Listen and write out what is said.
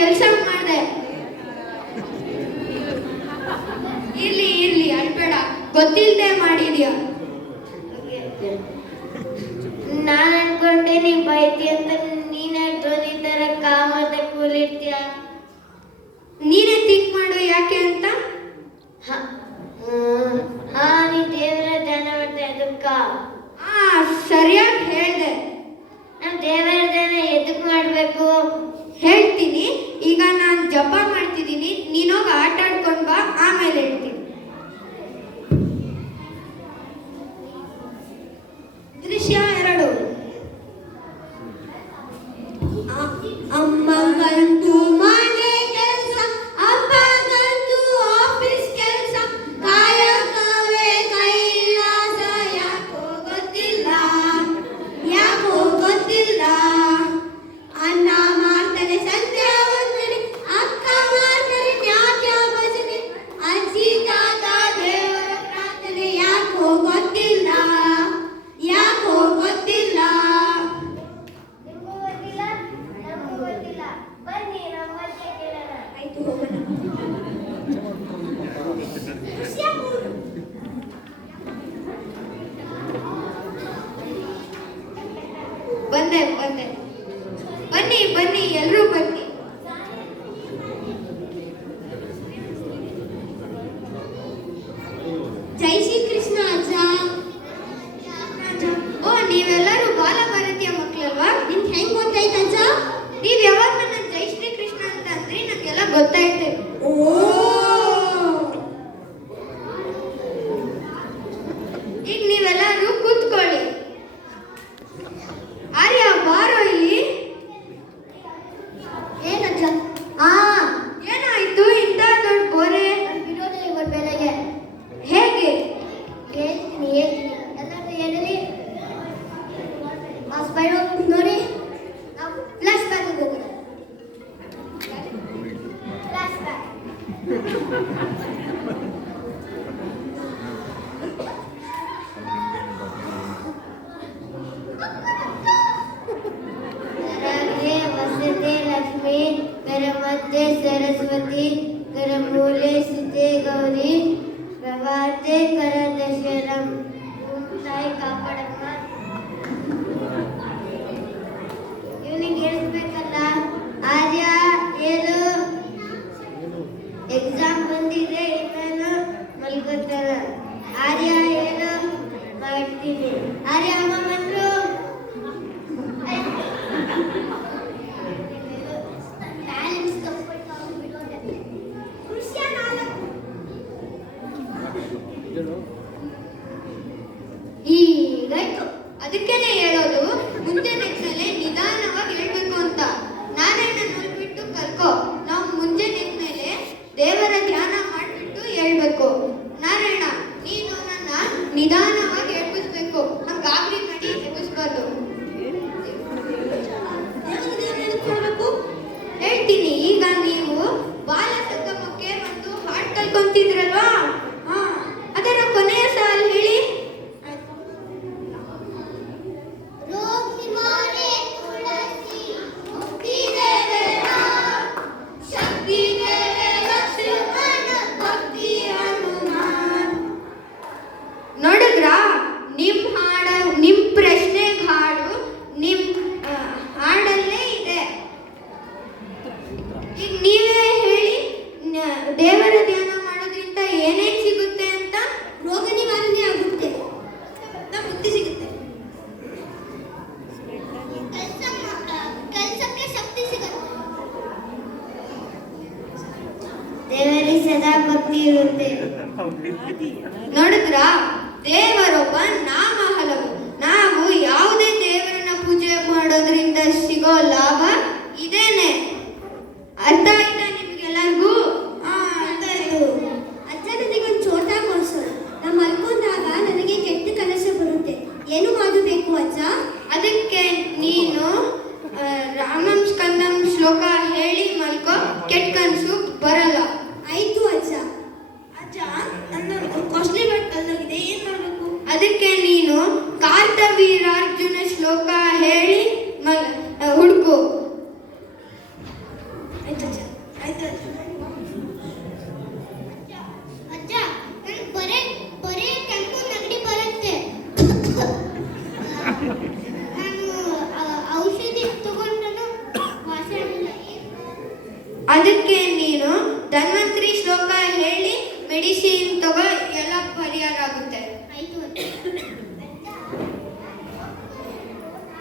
ಕೆಲಸ ಮಾಡಿದೆ. ಇರ್ಲಿ ಇರ್ಲಿ ಅಳ್ಬೇಡ, ಗೊತ್ತಿಲ್ಲದೆ ಮಾಡಿದ್ಯಾ. ನಾನು ಅನ್ಕೊಂಡೆ ನೀ ಬೈತಿ ಅಂತ. ನೀನೇ ಧ್ವನಿ ತರ ಕಾಮದ ಕೂಲಿರ್ತೀಯ. ನೀನೇ ಥಿಂಕ್ ಮಾಡು ಯಾಕೆ ಅಂತ. ನೀ ದೇವರ ಧ್ಯಾನ ಮಾಡ್ತಾ ಅದಕ್ಕ. ಸರಿಯಾಗಿ ಹೇಳ್ದೆ. ನಾವು ದೇವರ ಧ್ಯಾನ ಎದಕ್ ಮಾಡ್ಬೇಕು ಹೇಳ್ತೀನಿ. ಈಗ ನಾನು ಜಪ ಮಾಡ್ತಿದ್ದೀನಿ, ನೀನೋಗ ಆಟ ಆಡ್ಕೊಂಡ್ ಬಾ, ಆಮೇಲೆ ಹೇಳ್ತೀನಿ. ದೃಶ್ಯ 2. ಅಮ್ಮಗಂತೂ ಮನೆ ಕೆಲಸ, ಅಪ್ಪಗಂತೂ ಆಫೀಸ್ ಕೆಲಸ, ಕಾಯಕವೇ ಕೈಲಾಸ. ಯಾಕೋ ಗೊತ್ತಿಲ್ಲ, ಯಾಕೋ ಗೊತ್ತಿಲ್ಲ. ಅಣ್ಣ ಮಾಡ್ತಾನೆ ಸಂಧ್ಯಾ ವಂದನೆ, ಅಕ್ಕ ಮಾಡ್ತಾನೆ ನಾಟ್ಯ ಭಜನೆ, ಅಜ್ಜಿ ತಾತ ದೇವರ ಪ್ರಾರ್ಥನೆ. ಯಾಕೋ ಗೊತ್ತಿಲ್ಲ, ಯಾಕೋ ಗೊತ್ತಿಲ್ಲ. ನಿಮಗೂ ಗೊತ್ತಿಲ್ಲ, ನಮಗೂ ಗೊತ್ತಿಲ್ಲ. ಬನ್ನಿ ನಮ್ಮ ಮಧ್ಯೆ ಕೇಳೋಣ. ಆಯ್ತು, ಹೋಗೋಣ. ಬಂದೆ ಬಂದೆ. ಬನ್ನಿ ಬನ್ನಿ, ಎಲ್ಲರೂ ಬನ್ನಿ. ಜೈ ಶ್ರೀ ಕೃಷ್ಣ ಅಜ್ಜ. ಓ, ನೀವೆಲ್ಲರೂ ಬಾಲಭಾರತಿಯ ಮಕ್ಕಳಲ್ವಾ? ನಿಮ್ಗೆ ಹೆಂಗ್ ಗೊತ್ತಾಯ್ತು ಅಜ್ಜ? ನೀವ್ ಯಾವಾಗ ನನ್ನ ಜೈ ಶ್ರೀ ಕೃಷ್ಣ ಅಂತ ಅಂದ್ರೆ ನಂಗೆಲ್ಲ ಗೊತ್ತಾಯ್ತು. ಈಗ ನೀವೆಲ್ಲರೂ ಕೂತ್ಕೊಳ್ಳಿ. ಆರ್ಯ, ಬಾರೋ ಇಲ್ಲಿ. ಏನಜ್ಜ? ಏನಾಯ್ತು ಇಂಥ ದೊಡ್ಡ ಬೋರೆ? ವಿರೋಧ ಇವತ್ತು ಬೆಳಗ್ಗೆ ಹೇಗೆ? ಹೇಳ್ತೀನಿ ಎಲ್ಲರೂ ಹೇಳಿ. ಆ ಸ್ಪೈಡರ್ ನೋಡಿ, ನಾವು ಫ್ಲಾಶ್ ಬ್ಯಾಕ್ ಹೋಗೋಣ. Flashback. ಕರಗೆ ವಸತೆ ಲಕ್ಷ್ಮಿ, ಕರ ಮಧ್ಯೆ ಸರಸ್ವತಿ, ಕರ ಮೂಲೆ ಸಿತೆ ಗೌರಿ, ಪ್ರಭಾತೆ ಕರ ದಶರಂ. ತಾಯಿ ಕಾಪಾಡಮ್ಮ. ಇವನಿಗೆ ಹೇಳಿಸ್ಬೇಕಲ್ಲ. ಆರ್ಯ ಏನು ಎಕ್ಸಾಮ್ ಬಂದಿದೆ, ಇನ್ನೇನು ಮಲ್ಕೋತಾರ. ಆರ್ಯ ಏನು ಮಾಡ್ತೀನಿ. ಆರ್ಯ ಅಮ್ಮ ಬಂದ್ರು. ಈಗಾಯ್ತು. ಅದಕ್ಕೇನೆ ಹೇಳೋದು, ಮುಂದೆ ನಿಂತಲೇ ನಿಧಾನವಾಗಿ ಹೇಳ್ಬೇಕು ಅಂತ. ನಾರಾಯಣ ನೋಡ್ಬಿಟ್ಟು ಕಲ್ಕೋ. ನಾವು ಮುಂದೆ ನಿಂತಮೇಲೆ ದೇವರ ಧ್ಯಾನ ಮಾಡ್ಬಿಟ್ಟು ಹೇಳ್ಬೇಕು. ನಾರಾಯಣ, ನೀನು ನನ್ನ ನಿಧಾನವಾಗಿ ಎಬ್ಬಿಸ್ಬೇಕು, ಹಂಗಾಗ್ಲಿ ನಡಿ, ಎಬ್ಬಿಸ್ಬಾರ್ದು. ಹೇಳ್ತೀನಿ. ಈಗ ನೀವು ಬಾಲ ಸಂಗಮಕ್ಕೆ ಒಂದು ಹಾಡು ಕಲ್ಕೊಂತಿದ್ರಲ್ವಾ? ಅದರ ಕೊನೆಯ ಸಾಲು ಹೇಳಿ. ನೋಡಿದ್ರಾ? ನಿಮ್ ಹಾಡ, ನಿಮ್ ಪ್ರಶ್ನೆಗೆ ಹಾಡು ನಿಮ್ ಹಾಡಲ್ಲೇ ಇದೆ. ಈಗ ನೀವೇ ಹೇಳಿ, ದೇವರ ಧ್ಯಾನ ಮಾಡೋದ್ರಿಂದ ಏನೇನ್ ಸಿಗುತ್ತೆ ಅಂತ? ರೋಗ ನಿವಾರಣೆ ಆಗುತ್ತೆ, ಬುದ್ಧಿ ಸಿಗುತ್ತೆ, ಕೆಲಸಕ್ಕೆ ಶಕ್ತಿ ಸಿಗುತ್ತೆ, ದೇವರಿಗೆ ಸದಾ ಭಕ್ತಿ ಇರುತ್ತೆ. ನೋಡಿದ್ರಾ? ದೇವರೊಬ್ಬ, ನಾಮ ಹಲವು. ನಾವು ಯಾವುದೇ ದೇವರನ್ನ ಪೂಜೆ ಮಾಡೋದ್ರಿಂದ ಸಿಗೋ ಲಾಭ ಇದೇನೆ. ಅರ್ಥ ಆಯ್ತಾ ನಿಮ್ಗೆಲ್ಲರಿಗೂ? ಅರ್ಥ ಆಯ್ತು. ಅಜ್ಜ, ನನಗೊಂದು ಚೋಟ ಕೊಡ್ಸು. ನಾ ಮಲ್ಕೊಂಡಾಗ ನನಗೆ ಕೆಟ್ಟ ಕನಸು ಬರುತ್ತೆ. ಏನು ಮಾಡಬೇಕು ಅಜ್ಜ? ಅದಕ್ಕೆ ನೀನು ರಾಮಂ ಸ್ಕಂದಂ ಶ್ಲೋಕ ಹೇಳಿ ಮಲ್ಕೋ, ಕೆಟ್ಟ ಕನಸು ಬರಲ್ಲ. ಆಯ್ತು ಅಜ್ಜ. ಅಜ್ಜ, ನನ್ನ ಕಾಸ್ಟ್ಲಿ ಬಟ್ ಕಲ್ಲಾಗಿದೆ, ಏನ್ ಮಾಡಬೇಕು? ಅದಕ್ಕೆ ನೀನು ಕಾರ್ತವೀರಾರ್ಜುನ ಶ್ಲೋಕ ಹೇಳಿ ಹುಡುಕು. ಅದಕ್ಕೆ ನೀನು ಧನ್ವಂತರಿ ಶ್ಲೋಕ ಹೇಳಿ ಮೆಡಿಸಿನ್ ತಗೋ, ಎಲ್ಲ ಪರಿಹಾರ ಆಗುತ್ತೆ. ಆಯ್ತು ಅತ್ತೆ.